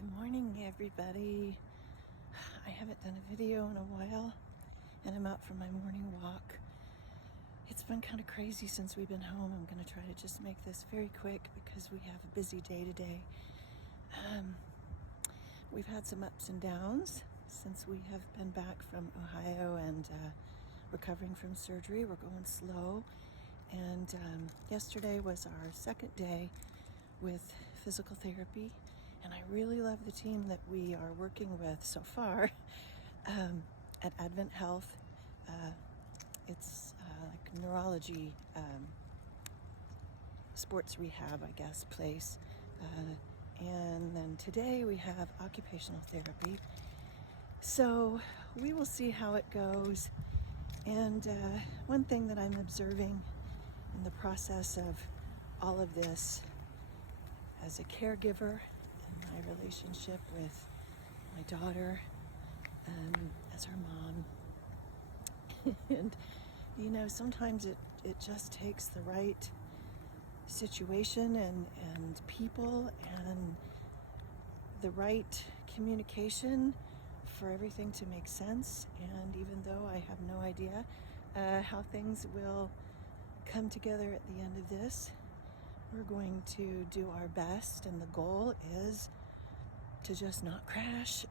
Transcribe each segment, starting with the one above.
Good morning, everybody. I haven't done a video in a while, and I'm out for my morning walk. It's been kind of crazy since we've been home. I'm going to try to just make this very quick because we have a busy day today. We've had some ups and downs since we have been back from Ohio and recovering from surgery. We're going slow, and yesterday was our second day with physical therapy, and I really love the team that we are working with so far at Advent Health. It's like neurology, sports rehab, I guess, place. And then today we have occupational therapy. So we will see how it goes. And one thing that I'm observing in the process of all of this as a caregiver and my relationship with my daughter as her mom. And, you know, sometimes it just takes the right situation and people and the right communication for everything to make sense. And even though I have no idea how things will come together at the end of this, we're going to do our best, and the goal is to just not crash,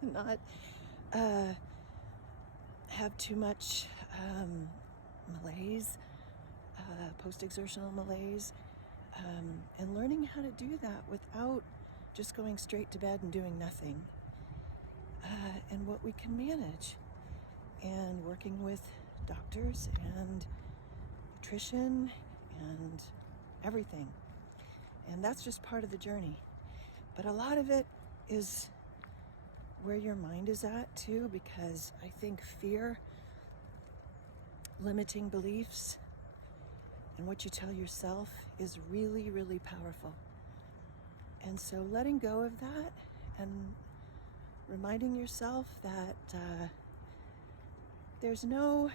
not have too much malaise, post-exertional malaise, and learning how to do that without just going straight to bed and doing nothing, and what we can manage, and working with doctors and nutrition and everything. And that's just part of the journey. But a lot of it is where your mind is at too, because I think fear, limiting beliefs, and what you tell yourself is really, really powerful. And so letting go of that and reminding yourself that there's no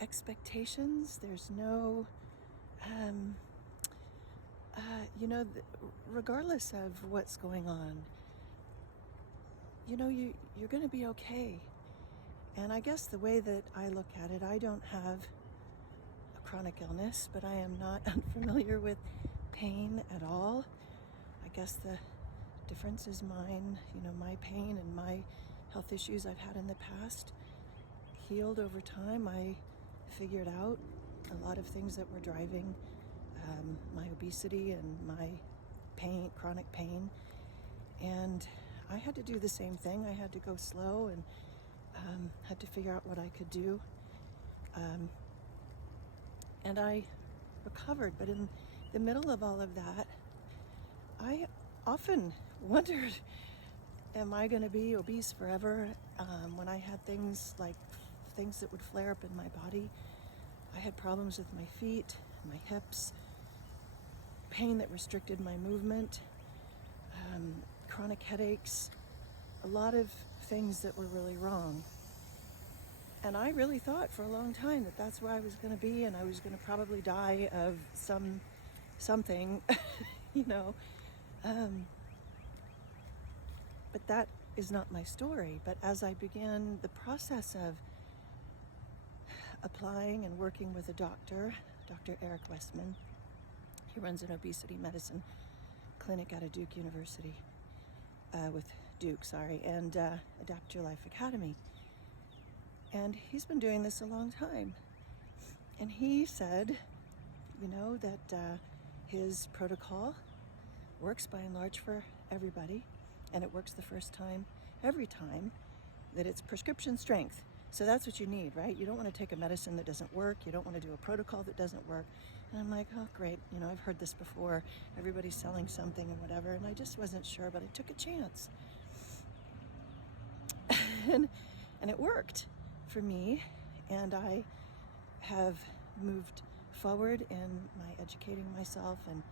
expectations, there's no regardless of what's going on, you're going to be okay. And I guess the way that I look at it, I don't have a chronic illness, but I am not unfamiliar with pain at all. I guess the difference is mine, my pain and my health issues I've had in the past healed over time. I figured out a lot of things that were driving my obesity and my pain, chronic pain. And I had to do the same thing. I had to go slow and had to figure out what I could do. And I recovered. But in the middle of all of that, I often wondered, am I going to be obese forever? When I had things that would flare up in my body. I had problems with my feet, my hips, pain that restricted my movement, chronic headaches, a lot of things that were really wrong. And I really thought for a long time that that's where I was going to be, and I was going to probably die of something, But that is not my story. But as I began the process of applying and working with a doctor, Dr. Eric Westman, he runs an obesity medicine clinic out of Duke University, and Adapt Your Life Academy. And he's been doing this a long time. And he said, that his protocol works by and large for everybody, and it works the first time, every time, that it's prescription strength. So that's what you need, right? You don't want to take a medicine that doesn't work. You don't want to do a protocol that doesn't work. And I'm like, oh, great. I've heard this before. Everybody's selling something and whatever. And I just wasn't sure, but I took a chance. and it worked for me. And I have moved forward in my educating myself and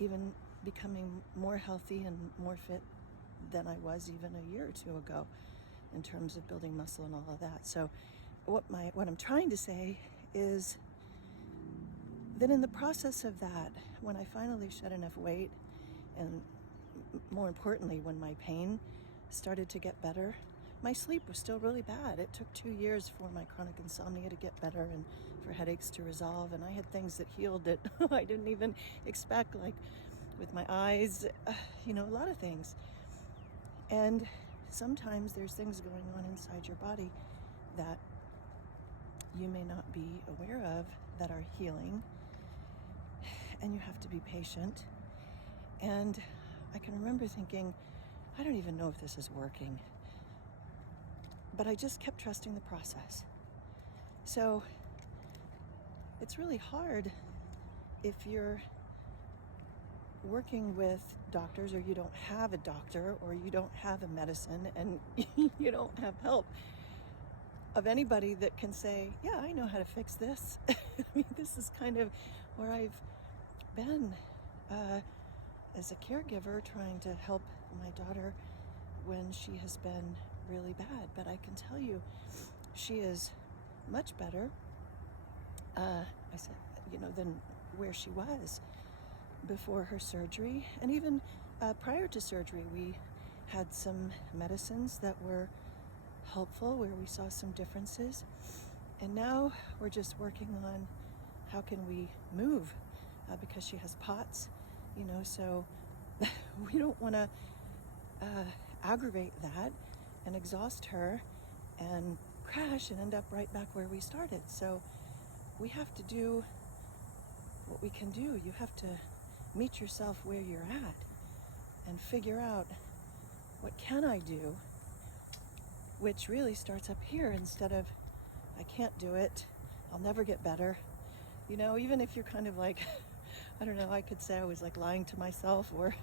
even becoming more healthy and more fit than I was even a year or two ago, in terms of building muscle and all of that. So what I'm trying to say is that in the process of that, when I finally shed enough weight and more importantly, when my pain started to get better, my sleep was still really bad. It took 2 years for my chronic insomnia to get better and for headaches to resolve. And I had things that healed that I didn't even expect, like with my eyes, a lot of things. And sometimes there's things going on inside your body that you may not be aware of that are healing, and you have to be patient. And I can remember thinking, I don't even know if this is working, but I just kept trusting the process. So it's really hard if you're working with doctors, or you don't have a doctor, or you don't have a medicine, and you don't have help of anybody that can say, yeah, I know how to fix this. I mean, this is kind of where I've been as a caregiver, trying to help my daughter when she has been really bad. But I can tell you, she is much better, than where she was before her surgery. And even prior to surgery, we had some medicines that were helpful, where we saw some differences. And now we're just working on how can we move, because she has POTS, so we don't want to aggravate that and exhaust her and crash and end up right back where we started. So we have to do what we can do. You have to meet yourself where you're at and figure out, what can I do, which really starts up here, instead of, I can't do it, I'll never get better. Even if you're kind of like, I don't know, I could say I was like lying to myself, or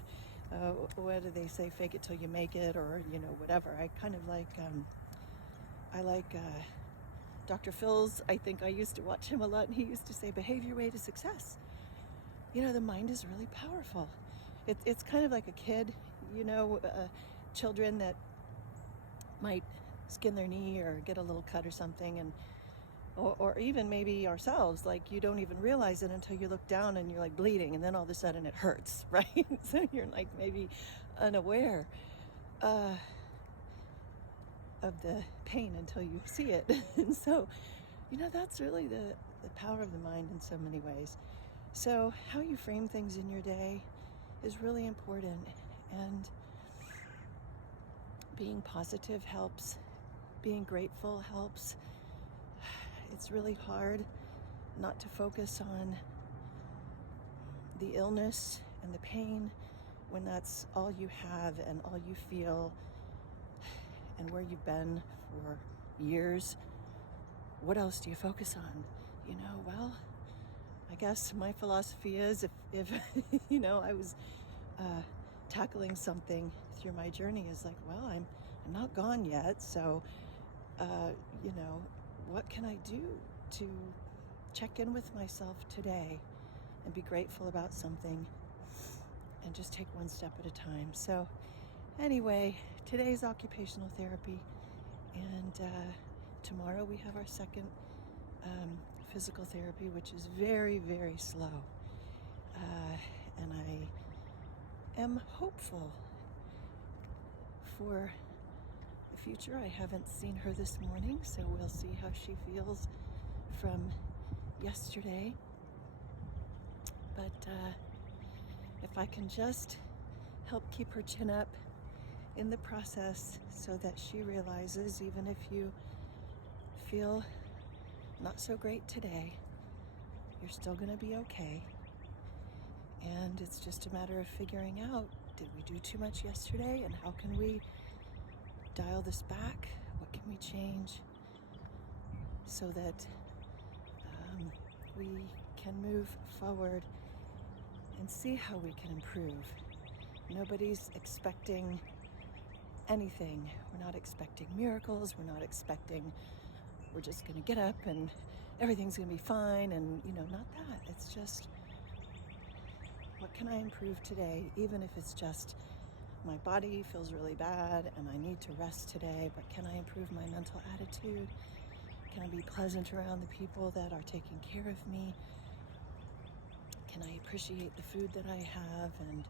what do they say, fake it till you make it, or whatever. I kind of like, I like Dr. Phil's. I think I used to watch him a lot, and he used to say, behave your way to success. The mind is really powerful. It's kind of like a kid, children that might skin their knee or get a little cut or something, and or even maybe ourselves, like you don't even realize it until you look down and you're like bleeding, and then all of a sudden it hurts, right? So you're like maybe unaware of the pain until you see it. And so, that's really the power of the mind in so many ways. So how you frame things in your day is really important, and being positive helps, being grateful helps. It's really hard not to focus on the illness and the pain when that's all you have and all you feel, and where you've been for years. What else do you focus on? Well, I guess my philosophy is, if I was tackling something through my journey, is like, well, I'm not gone yet, so what can I do to check in with myself today and be grateful about something, and just take one step at a time. So anyway, today's occupational therapy, and tomorrow we have our second physical therapy, which is very, very slow. And I am hopeful for the future. I haven't seen her this morning, so we'll see how she feels from yesterday. But if I can just help keep her chin up in the process, so that she realizes, even if you feel not so great today, you're still going to be okay. And it's just a matter of figuring out, did we do too much yesterday, and how can we dial this back? What can we change so that we can move forward and see how we can improve? Nobody's expecting anything. We're not expecting miracles. We're not expecting we're just going to get up and everything's going to be fine, and not that. It's just, what can I improve today, even if it's just my body feels really bad and I need to rest today, but can I improve my mental attitude? Can I be pleasant around the people that are taking care of me? Can I appreciate the food that I have, and